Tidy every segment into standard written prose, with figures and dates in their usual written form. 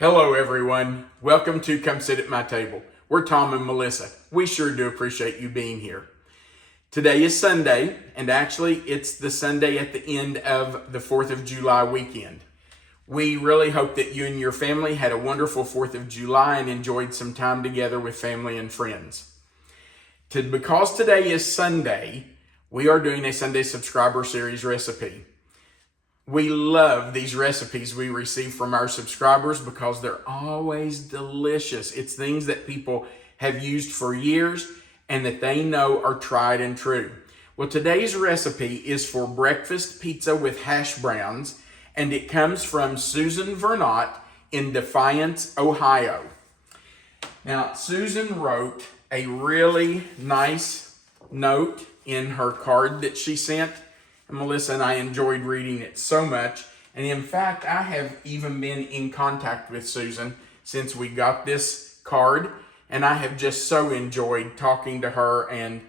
Hello everyone, welcome to Come Sit at My Table. We're Tom and Melissa. We sure do appreciate you being here. Today is Sunday, and actually it's the Sunday at the end of the 4th of July weekend. We really hope that you and your family had a wonderful 4th of July and enjoyed some time together with family and friends. Because today is Sunday, we are doing a Sunday Subscriber Series recipe. We love these recipes we receive from our subscribers because they're always delicious. It's things that people have used for years and that they know are tried and true. Well, today's recipe is for breakfast pizza with hash browns, and it comes from Susan Vernot in Defiance, Ohio. Now, Susan wrote a really nice note in her card that she sent. Melissa and I enjoyed reading it so much. And in fact, I have even been in contact with Susan since we got this card. And I have just so enjoyed talking to her and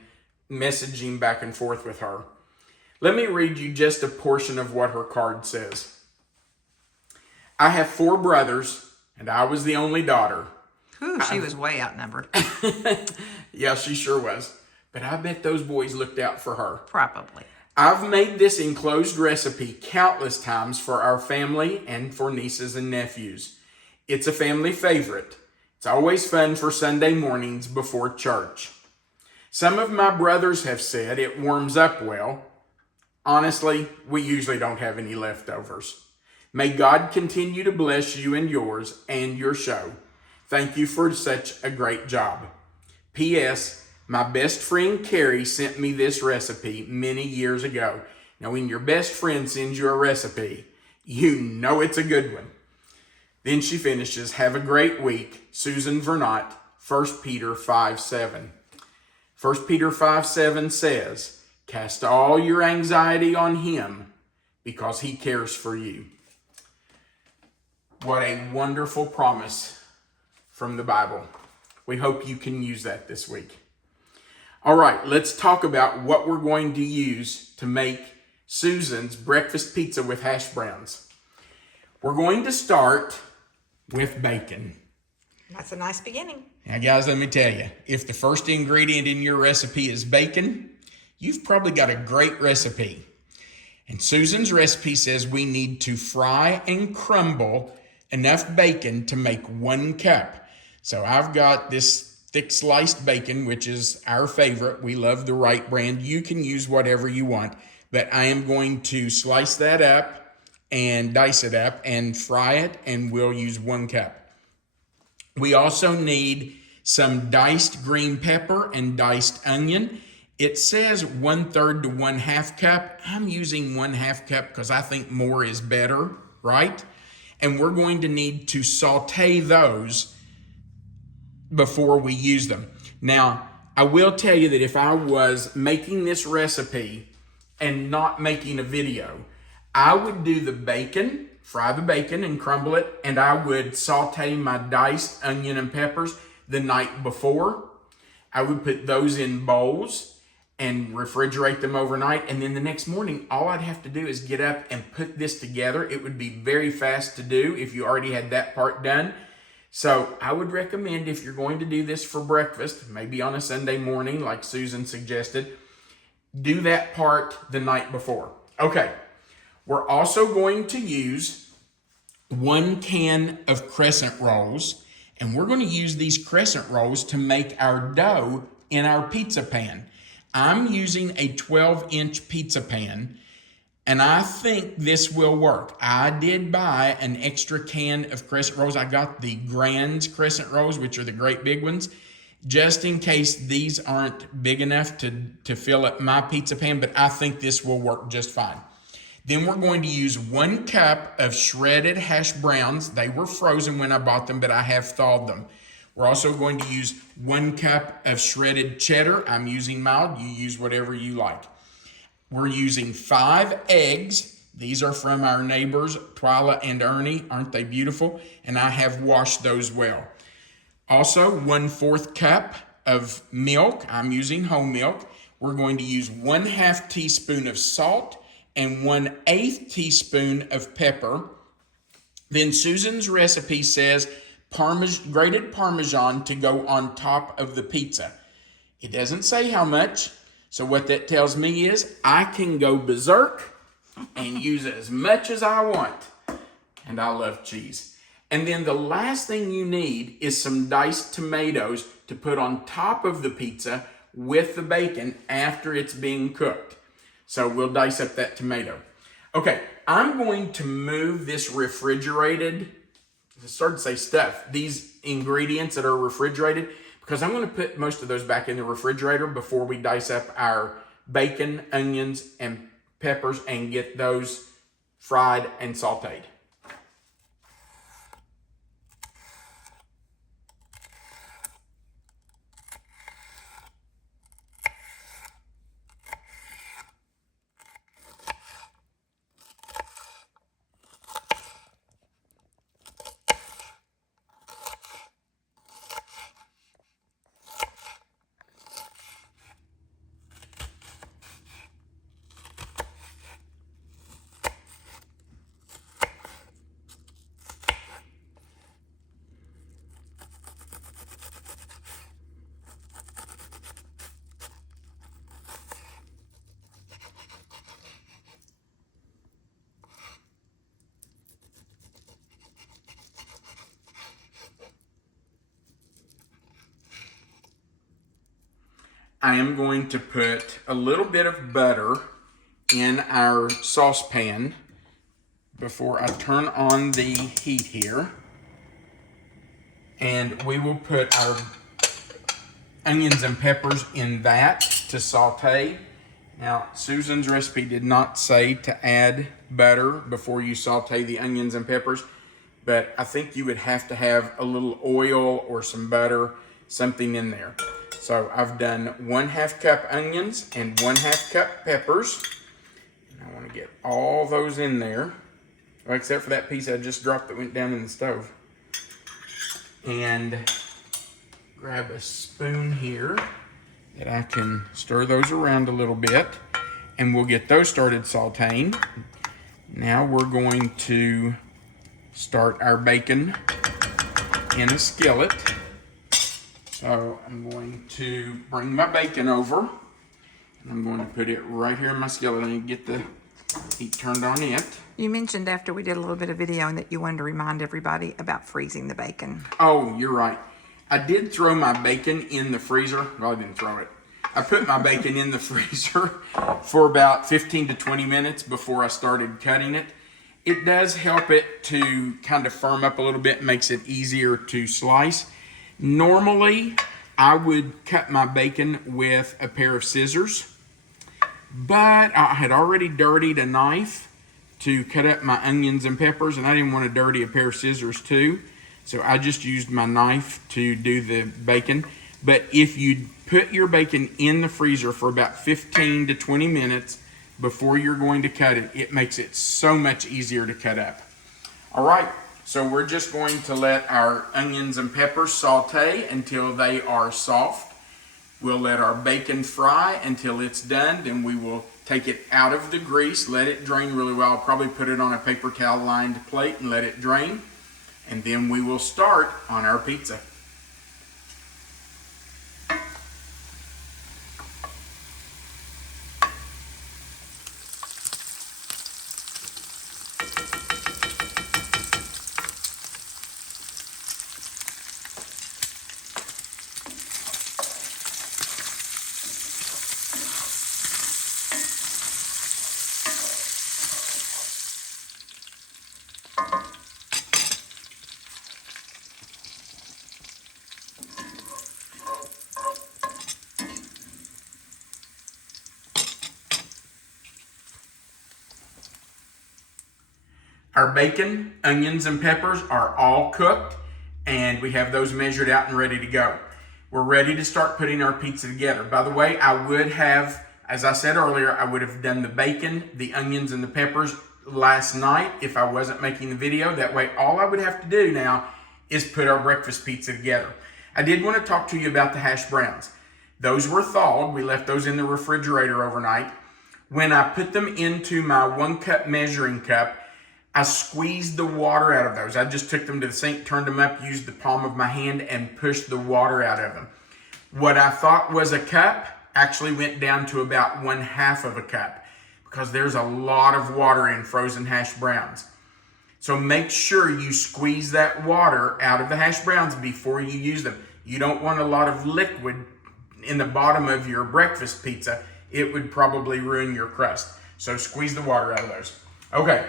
messaging back and forth with her. Let me read you just a portion of what her card says. I have 4 brothers, and I was the only daughter. Ooh, she was way outnumbered. Yeah, she sure was. But I bet those boys looked out for her. Probably. I've made this enclosed recipe countless times for our family and for nieces and nephews. It's a family favorite. It's always fun for Sunday mornings before church. Some of my brothers have said it warms up well. Honestly, we usually don't have any leftovers. May God continue to bless you and yours and your show. Thank you for such a great job. P.S. My best friend Carrie sent me this recipe many years ago. Now, when your best friend sends you a recipe, you know it's a good one. Then she finishes, have a great week. Susan Vernot, 1 Peter 5:7. 1 Peter 5:7 says, cast all your anxiety on him because he cares for you. What a wonderful promise from the Bible. We hope you can use that this week. All right, let's talk about what we're going to use to make Susan's breakfast pizza with hash browns. We're going to start with bacon. That's a nice beginning. Now, guys, let me tell you, if the first ingredient in your recipe is bacon, you've probably got a great recipe. And Susan's recipe says we need to fry and crumble enough bacon to make 1 cup. So I've got this thick sliced bacon, which is our favorite. We love the right brand. You can use whatever you want, but I am going to slice that up and dice it up and fry it, and we'll use 1 cup. We also need some diced green pepper and diced onion. It says 1/3 to 1/2 cup. I'm using 1/2 cup because I think more is better, right? And we're going to need to saute those before we use them. Now, I will tell you that if I was making this recipe and not making a video, I would do the bacon, fry the bacon and crumble it, and I would saute my diced onion and peppers the night before. I would put those in bowls and refrigerate them overnight, and then the next morning, all I'd have to do is get up and put this together. It would be very fast to do if you already had that part done. So I would recommend, if you're going to do this for breakfast, maybe on a Sunday morning like Susan suggested, do that part the night before. Okay, we're also going to use 1 can of crescent rolls, and we're going to use these crescent rolls to make our dough in our pizza pan. I'm using a 12-inch pizza pan, and I think this will work. I did buy an extra can of crescent rolls. I got the Grands Crescent Rolls, which are the great big ones, just in case these aren't big enough to fill up my pizza pan, but I think this will work just fine. Then we're going to use 1 cup of shredded hash browns. They were frozen when I bought them, but I have thawed them. We're also going to use 1 cup of shredded cheddar. I'm using mild. You use whatever you like. We're using 5 eggs. These are from our neighbors, Twyla and Ernie. Aren't they beautiful? And I have washed those well. Also, 1/4 cup of milk. I'm using whole milk. We're going to use 1/2 teaspoon of salt and 1/8 teaspoon of pepper. Then Susan's recipe says grated Parmesan to go on top of the pizza. It doesn't say how much, so what that tells me is I can go berserk and use as much as I want. And I love cheese. And then the last thing you need is some diced tomatoes to put on top of the pizza with the bacon after it's being cooked. So we'll dice up that tomato. Okay, I'm going to move this refrigerated, I started to say stuff, these ingredients that are refrigerated, because I'm going to put most of those back in the refrigerator before we dice up our bacon, onions, and peppers and get those fried and sauteed. I am going to put a little bit of butter in our saucepan before I turn on the heat here. And we will put our onions and peppers in that to saute. Now, Susan's recipe did not say to add butter before you saute the onions and peppers, but I think you would have to have a little oil or some butter, something in there. So I've done 1/2 cup onions and 1/2 cup peppers. And I want to get all those in there, except for that piece I just dropped that went down in the stove. And grab a spoon here that I can stir those around a little bit, and we'll get those started sauteing. Now we're going to start our bacon in a skillet. So I'm going to bring my bacon over, and I'm going to put it right here in my skillet. I need to get the heat turned on it. You mentioned after we did a little bit of videoing that you wanted to remind everybody about freezing the bacon. Oh, you're right. I did throw my bacon in the freezer. Well, I didn't throw it. I put my bacon in the freezer for about 15 to 20 minutes before I started cutting it. It does help it to kind of firm up a little bit, makes it easier to slice. Normally, I would cut my bacon with a pair of scissors, but I had already dirtied a knife to cut up my onions and peppers, and I didn't want to dirty a pair of scissors too, so I just used my knife to do the bacon. But if you put your bacon in the freezer for about 15 to 20 minutes before you're going to cut it, it makes it so much easier to cut up. All right. So we're just going to let our onions and peppers saute until they are soft. We'll let our bacon fry until it's done. Then we will take it out of the grease, let it drain really well. I'll probably put it on a paper towel lined plate and let it drain. And then we will start on our pizza. Our bacon, onions, and peppers are all cooked, and we have those measured out and ready to go. We're ready to start putting our pizza together. By the way, I would have, as I said earlier, I would have done the bacon, the onions, and the peppers last night if I wasn't making the video. That way, all I would have to do now is put our breakfast pizza together. I did want to talk to you about the hash browns. Those were thawed. We left those in the refrigerator overnight. When I put them into my 1 cup measuring cup, I squeezed the water out of those. I just took them to the sink, turned them up, used the palm of my hand, and pushed the water out of them. What I thought was a cup actually went down to about 1/2 of a cup because there's a lot of water in frozen hash browns. So make sure you squeeze that water out of the hash browns before you use them. You don't want a lot of liquid in the bottom of your breakfast pizza. It would probably ruin your crust. So squeeze the water out of those. Okay.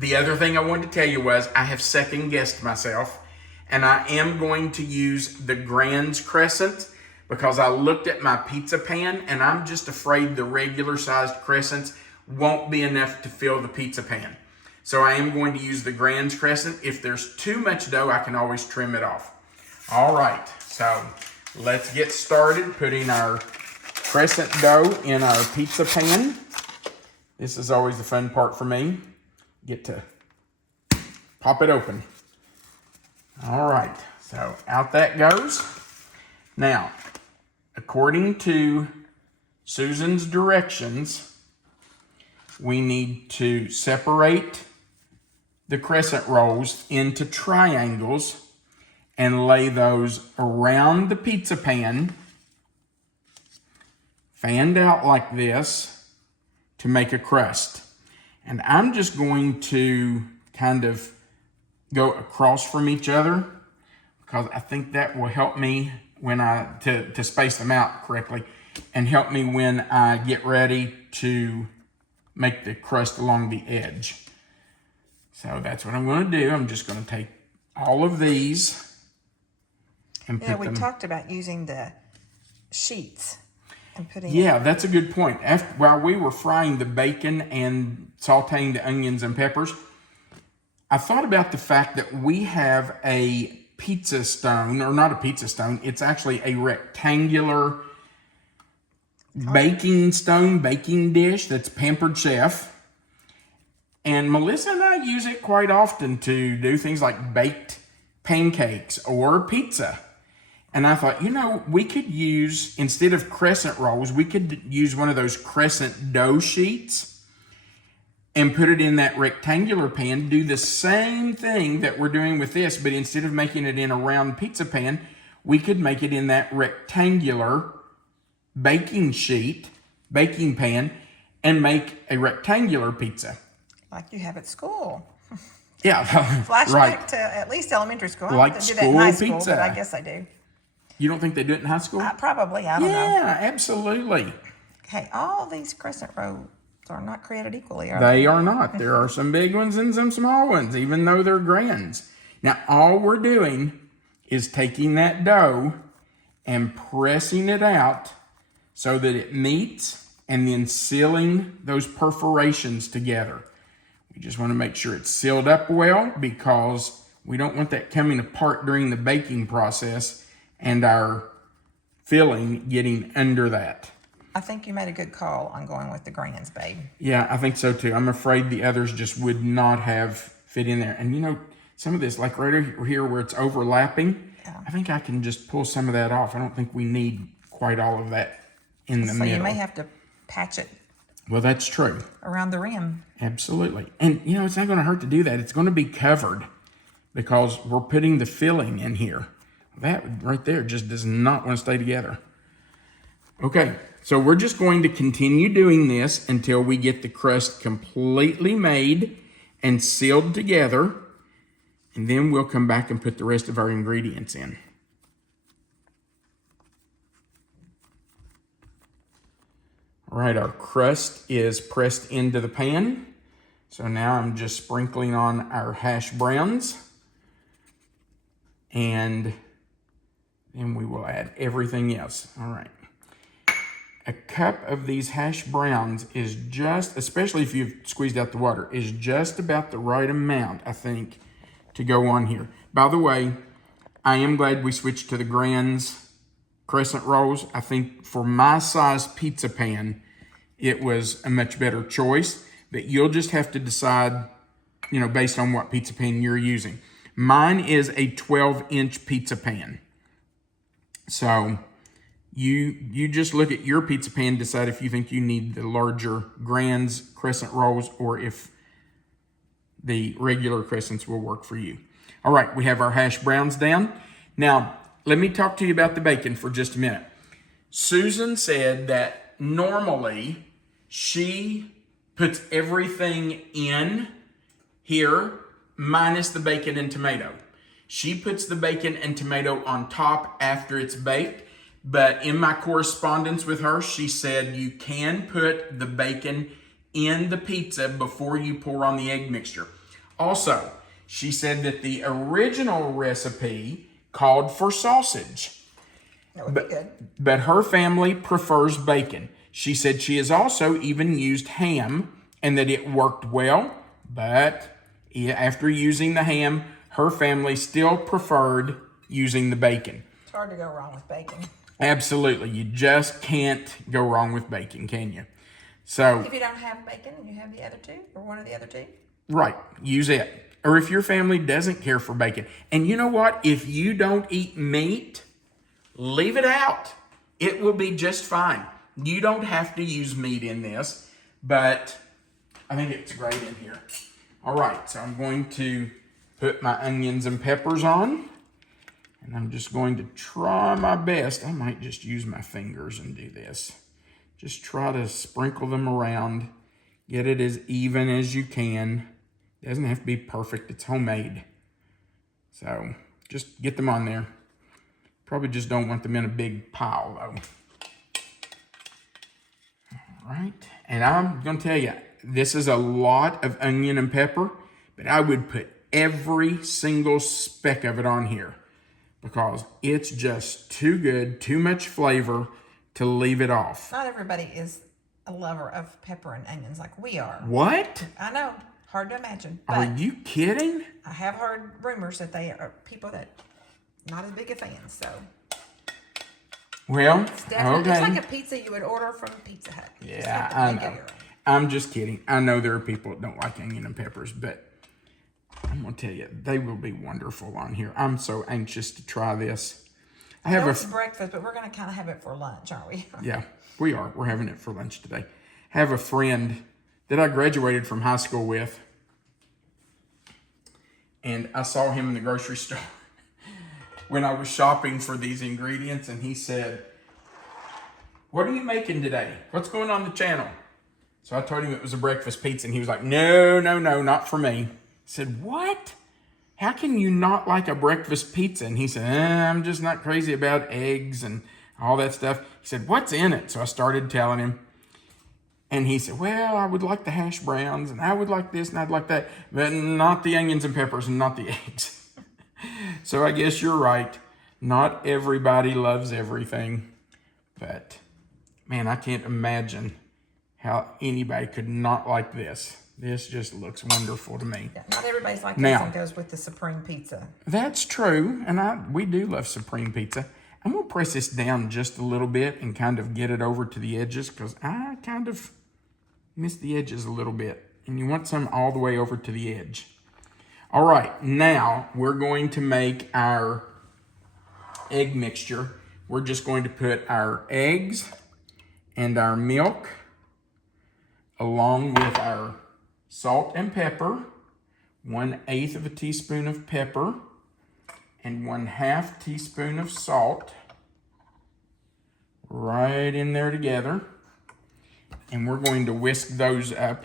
The other thing I wanted to tell you was I have second guessed myself, and I am going to use the Grands Crescent because I looked at my pizza pan and I'm just afraid the regular sized crescents won't be enough to fill the pizza pan. So I am going to use the Grands Crescent. If there's too much dough, I can always trim it off. All right, so let's get started putting our crescent dough in our pizza pan. This is always the fun part for me. Get to pop it open. All right, so out that goes. Now, according to Susan's directions, we need to separate the crescent rolls into triangles and lay those around the pizza pan, fanned out like this to make a crust. And I'm just going to kind of go across from each other because I think that will help me when to space them out correctly and help me when I get ready to make the crust along the edge. So that's what I'm going to do. I'm just going to take all of these and put them. We talked about using the sheets and putting. Yeah, that's a good point. While we were frying the bacon and sauteing the onions and peppers, I thought about the fact that we have a pizza stone, or not a pizza stone, it's actually a rectangular baking dish that's Pampered Chef. And Melissa and I use it quite often to do things like baked pancakes or pizza. And I thought, we could use, instead of crescent rolls, we could use one of those crescent dough sheets and put it in that rectangular pan, do the same thing that we're doing with this, but instead of making it in a round pizza pan, we could make it in that rectangular baking pan, and make a rectangular pizza. Like you have at school. Yeah, Flashback right. to at least elementary school. Like I don't do that in high school, pizza. but I guess I do. You don't think they do it in high school? Probably, I don't know. Yeah, absolutely. Okay, all these crescent rolls are not created equally, are they? They are not. There are some big ones and some small ones, even though they're grands. Now, all we're doing is taking that dough and pressing it out so that it meets, and then sealing those perforations together. We just want to make sure it's sealed up well because we don't want that coming apart during the baking process and our filling getting under that. I think you made a good call on going with the Grands, babe. Yeah, I think so too. I'm afraid the others just would not have fit in there. And some of this, like right here where it's overlapping, yeah. I think I can just pull some of that off. I don't think we need quite all of that in the middle. So you may have to patch it. Well, that's true. Around the rim. Absolutely. And, it's not going to hurt to do that. It's going to be covered because we're putting the filling in here. That right there just does not want to stay together. Okay, so we're just going to continue doing this until we get the crust completely made and sealed together. And then we'll come back and put the rest of our ingredients in. All right, our crust is pressed into the pan. So now I'm just sprinkling on our hash browns. And then we will add everything else. All right. A cup of these hash browns is just, especially if you've squeezed out the water, is just about the right amount, I think, to go on here. By the way, I am glad we switched to the Grands Crescent Rolls. I think for my size pizza pan, it was a much better choice. But you'll just have to decide, based on what pizza pan you're using. Mine is a 12-inch pizza pan. So you just look at your pizza pan, decide if you think you need the larger Grands Crescent Rolls or if the regular crescents will work for you. All right, we have our hash browns down. Now, let me talk to you about the bacon for just a minute. Susan said that normally she puts everything in here minus the bacon and tomato. She puts the bacon and tomato on top after it's baked, but in my correspondence with her, she said you can put the bacon in the pizza before you pour on the egg mixture. Also, she said that the original recipe called for sausage. That would be good. But her family prefers bacon. She said she has also even used ham and that it worked well, but after using the ham, her family still preferred using the bacon. It's hard to go wrong with bacon. Absolutely. You just can't go wrong with bacon, can you? So, If you don't have bacon and you have the other two, or one of the other two. right, use it. Or if your family doesn't care for bacon. And you know what? If you don't eat meat, leave it out. It will be just fine. You don't have to use meat in this, but I think it's great in here. All right, so I'm going to put my onions and peppers on. And I'm just going to try my best. I might just use my fingers and do this. Just try to sprinkle them around. Get it as even as you can. It doesn't have to be perfect. It's homemade. So just get them on there. Probably just don't want them in a big pile though. All right. And I'm going to tell you, this is a lot of onion and pepper, but I would put every single speck of it on here, because it's just too good, too much flavor to leave it off. Not everybody is a lover of pepper and onions like we are. What? I know, hard to imagine. But Are you kidding? I have heard rumors that they are people that not as big a fans. So Well, it's definitely okay. it's like a pizza you would order from Pizza Hut. You just have to Yeah, I make it know. your own. I'm just kidding. I know there are people that don't like onion and peppers, but I'm going to tell you, they will be wonderful on here. I'm so anxious to try this. I have It's breakfast, but we're going to kind of have it for lunch, aren't we? Yeah, we are. We're having it for lunch today. I have a friend that I graduated from high school with, and I saw him in the grocery store when I was shopping for these ingredients, and he said, "What are you making today? What's going on the channel?" So I told him it was a breakfast pizza, and he was like, no, not for me. I said, "What? How can you not like a breakfast pizza?" And he said, "I'm just not crazy about eggs and all that stuff." He said, "What's in it?" So I started telling him. And he said, "Well, I would like the hash browns, and I would like this, and I'd like that, but not the onions and peppers and not the eggs." So I guess you're right. Not everybody loves everything. But, man, I can't imagine how anybody could not like this. This just looks wonderful to me. Yeah, not everybody's like Now- this and goes with the Supreme Pizza. That's true, and we do love Supreme Pizza. I'm going to press this down just a little bit and kind of get it over to the edges, because I kind of miss the edges a little bit, and you want some all the way over to the edge. All right, now we're going to make our egg mixture. We're just going to put our eggs and our milk along with our salt and pepper, 1/8 of a teaspoon of pepper, and 1/2 teaspoon of salt right in there together. And we're going to whisk those up.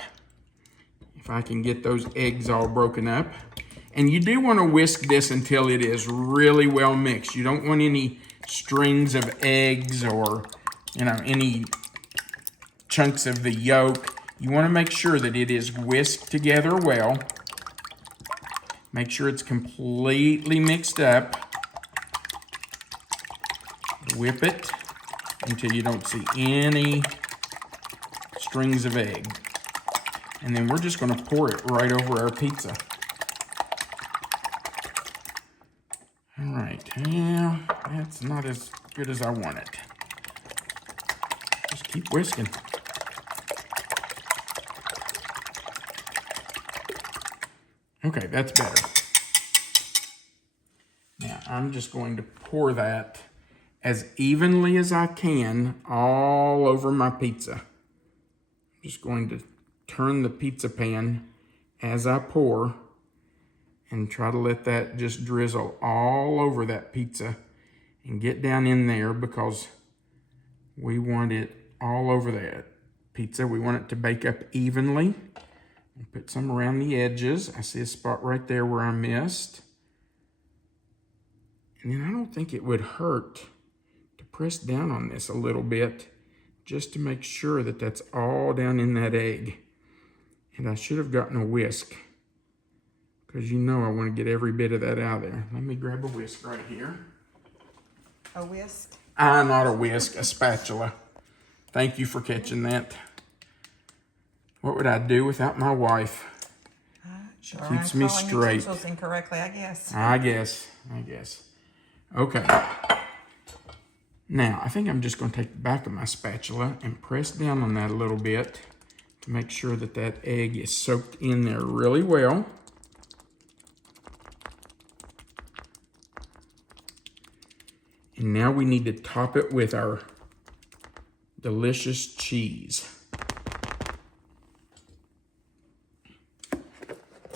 If I can get those eggs all broken up. And you do want to whisk this until it is really well mixed. You don't want any strings of eggs or, any chunks of the yolk. You want to make sure that it is whisked together well. Make sure it's completely mixed up. Whip it until you don't see any strings of egg. And then we're just going to pour it right over our pizza. All right, yeah, that's not as good as I want it. Just keep whisking. Okay, that's better. Now, I'm just going to pour that as evenly as I can all over my pizza. I'm just going to turn the pizza pan as I pour and try to let that just drizzle all over that pizza and get down in there, because we want it all over that pizza. We want it to bake up evenly. Put some around the edges. I see a spot right there where I missed. And then I don't think it would hurt to press down on this a little bit just to make sure that that's all down in that egg. And I should have gotten a whisk, because you know I want to get every bit of that out of there. Let me grab a whisk right here. A whisk? Not a whisk, a spatula. Thank you for catching that. What would I do without my wife? Sure, Keeps I'm me calling straight. utensils incorrectly, I guess. I guess. Okay. Now, I think I'm just going to take the back of my spatula and press down on that a little bit to make sure that that egg is soaked in there really well. And now we need to top it with our delicious cheese.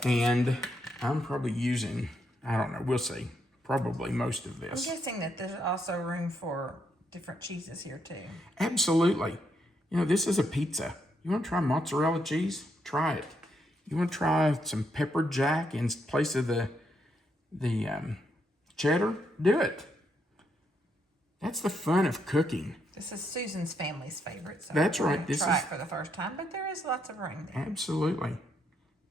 And I'm probably using, I don't know, we'll see, probably most of this. I'm guessing that there's also room for different cheeses here too. Absolutely. You know, this is a pizza. You want to try mozzarella cheese? Try it. You want to try some pepper jack in place of the cheddar? Do it. That's the fun of cooking. This is Susan's family's favorite, so that's we're right. gonna This try is it for the first time, but there is lots of room there. Absolutely.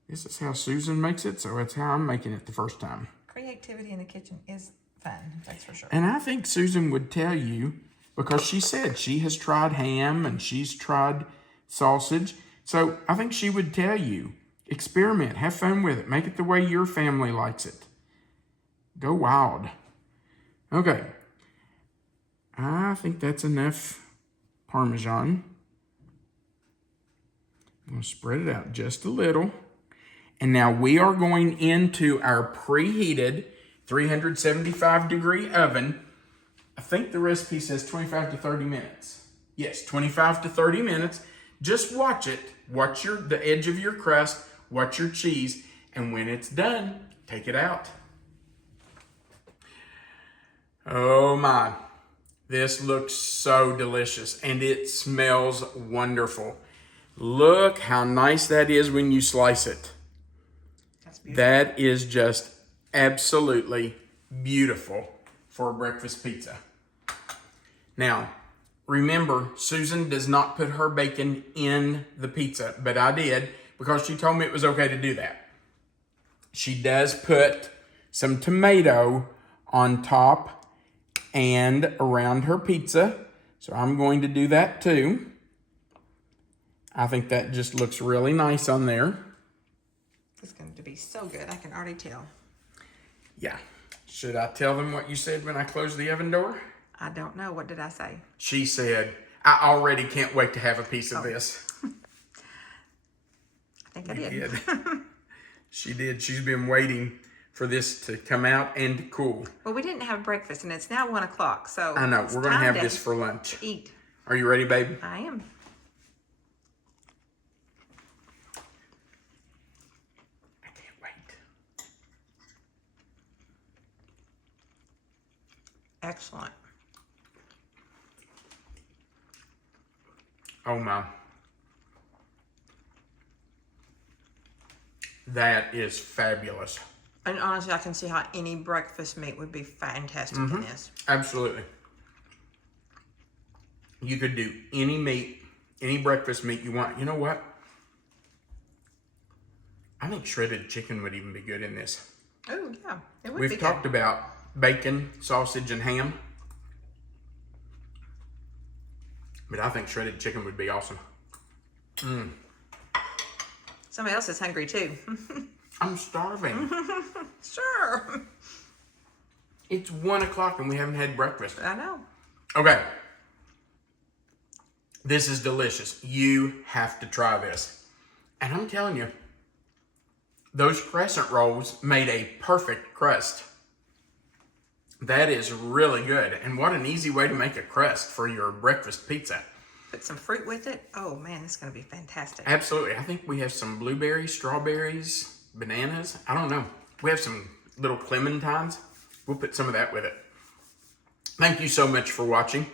This is how Susan makes it, so it's how I'm making it the first time. Creativity in the kitchen is fun, that's for sure. And I think Susan would tell you, because she said she has tried ham and she's tried sausage. So I think she would tell you, experiment, have fun with it, make it the way your family likes it. Go wild. Okay. I think that's enough Parmesan. I'm going to spread it out just a little. And now we are going into our preheated 375 degree oven. I think the recipe says 25 to 30 minutes. Yes, 25 to 30 minutes. Just watch it. Watch the edge of your crust. Watch your cheese. And when it's done, take it out. Oh my. This looks so delicious, and it smells wonderful. Look how nice that is when you slice it. That's beautiful. That is just absolutely beautiful for a breakfast pizza. Now, remember, Susan does not put her bacon in the pizza, but I did because she told me it was okay to do that. She does put some tomato on top and around her pizza. So I'm going to do that too. I think that just looks really nice on there. It's going to be so good, I can already tell. Yeah. Should I tell them what you said when I closed the oven door? I don't know, what did I say? She said, I already can't wait to have a piece of this. I think I did. She did. She's been waiting for this to come out and to cool. Well, we didn't have breakfast, and it's now 1 o'clock, so I know. it's We're going to time have this for lunch. Eat. Are you ready, baby? I am. I can't wait. Excellent. Oh my. That is fabulous. And honestly, I can see how any breakfast meat would be fantastic in this. Absolutely. You could do any meat, any breakfast meat you want. You know what? I think shredded chicken would even be good in this. Oh, yeah. It would We've be talked about bacon, sausage, and ham. But I think shredded chicken would be awesome. Somebody else is hungry, too. I'm starving. Sure. It's 1 o'clock and we haven't had breakfast. I know. Okay. This is delicious. You have to try this. And I'm telling you, those crescent rolls made a perfect crust. That is really good. And what an easy way to make a crust for your breakfast pizza. put some fruit with it. Oh man, it's gonna be fantastic. Absolutely. I think we have some blueberries, strawberries, bananas. I don't know. We have some little clementines. We'll put some of that with it. Thank you so much for watching.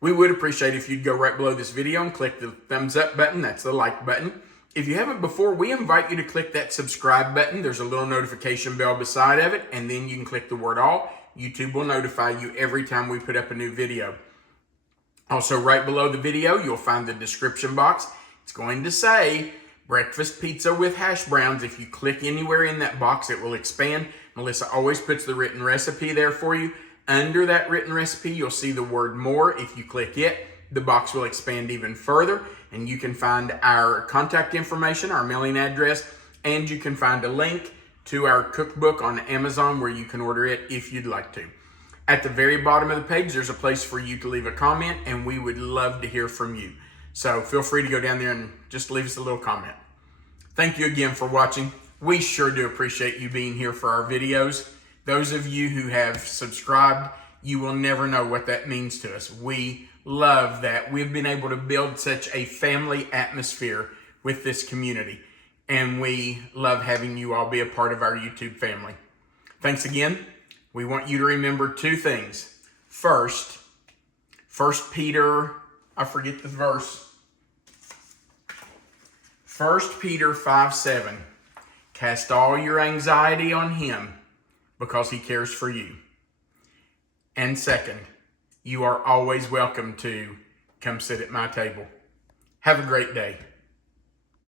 We would appreciate if you'd go right below this video and click the thumbs up button. That's the like button. If you haven't before, we invite you to click that subscribe button. There's a little notification bell beside of it, and then you can click the word all. YouTube will notify you every time we put up a new video. Also, right below the video, you'll find the description box. It's going to say breakfast pizza with hash browns. If you click anywhere in that box, it will expand. Melissa always puts the written recipe there for you. Under that written recipe, you'll see the word more. If you click it, the box will expand even further, and you can find our contact information, our mailing address, and you can find a link to our cookbook on Amazon where you can order it if you'd like to. At the very bottom of the page, there's a place for you to leave a comment, and we would love to hear from you. So feel free to go down there and just leave us a little comment. Thank you again for watching. We sure do appreciate you being here for our videos. Those of you who have subscribed, you will never know what that means to us. We love that we've been able to build such a family atmosphere with this community, and we love having you all be a part of our YouTube family. Thanks again. We want you to remember two things. First, 1 Peter, I forget the verse. 1 Peter 5:7. Cast all your anxiety on him because he cares for you. And second, you are always welcome to come sit at my table. Have a great day.